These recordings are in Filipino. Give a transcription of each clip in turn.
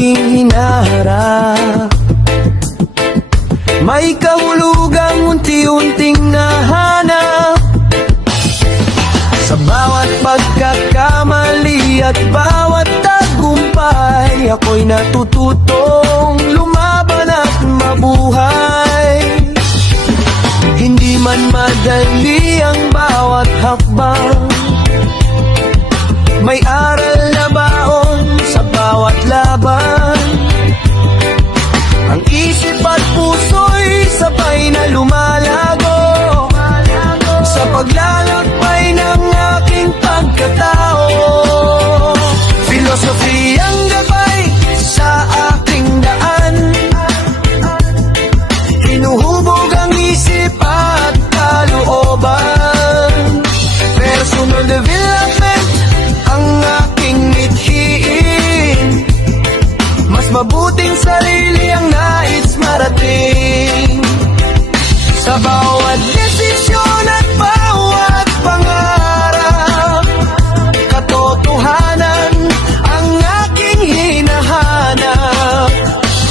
aking hinaharap. May kahulugang unti-unting nahanap. Sa bawat pagkakamali at bawat tagumpay, ako'y natututong lumaban at mabuhay. Hindi man madali ang bawat hakbang, may aral na baon sa bawat laban. Ang isip at puso'y sabay na lumalago sa paglalakbay ng aking pagkatao. Filosofiyang gabay sa aking daan, hinuhubog ang isip at kalooban. Personal development ang aking mithiin, mas mabuting sarili ang nais marating. Sa bawat desisyon at bawat pangarap, katotohanan ang aking hinahanap.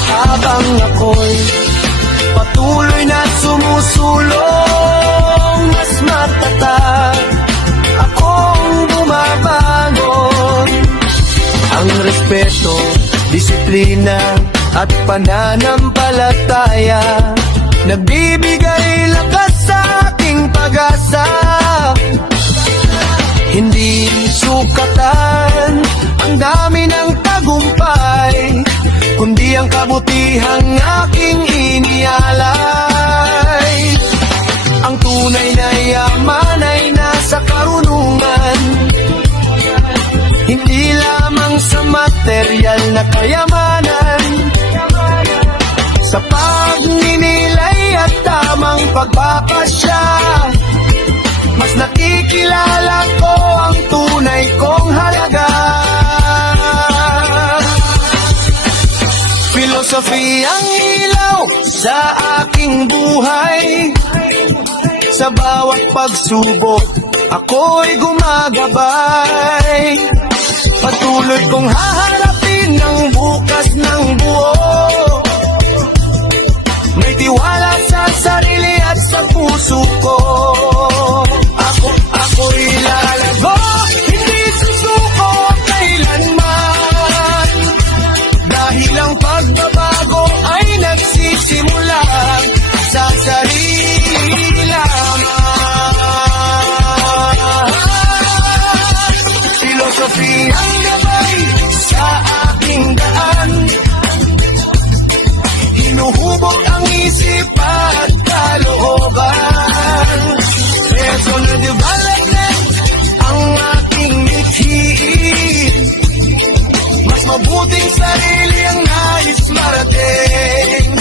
Habang ako'y patuloy na sumusulong, mas matatag akong bumabangon. Ang respeto, disiplina at pananampalataya, nagbibigay lakas sa aking pag-asa. Hindi sukatan ang dami ng tagumpay, kundi ang kabutihang aking inialay. Ang tunay na yaman ay nasa karunungan, hindi lamang sa material na kayamanan. Sa pagninilay at tamang pagpapasya, mas nakikilala ko ang tunay kong halaga. Filosofiyang ilaw sa aking buhay, sa bawat pagsubok ako'y gumagabay. Patuloy kong haharapin ang bukas ng buo, may tiwala sa sarili at sa puso ko. Ako'y lalago, hindi susuko kailanman, dahil ang pagbabago ay nagsisimula sa sarili lamang. Filosofiyang gabay sa aking daan, hinuhubog ang isip at kalooban. Personal development ang aking mithiin, mas mabuting sarili ang nais marating.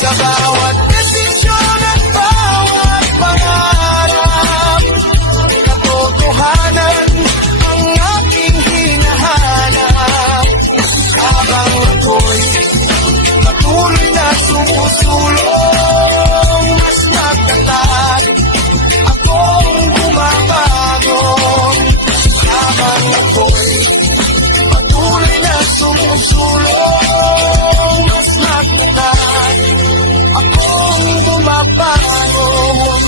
Sa bawat desisyon at bawat pangarap, katotohanan ang aking hinahanap. Habang ako'y patuloy na sumusulong, mas matatag akong bumabangon. Habang ako'y patuloy na sumusulong, mas matatag akong bumabangon.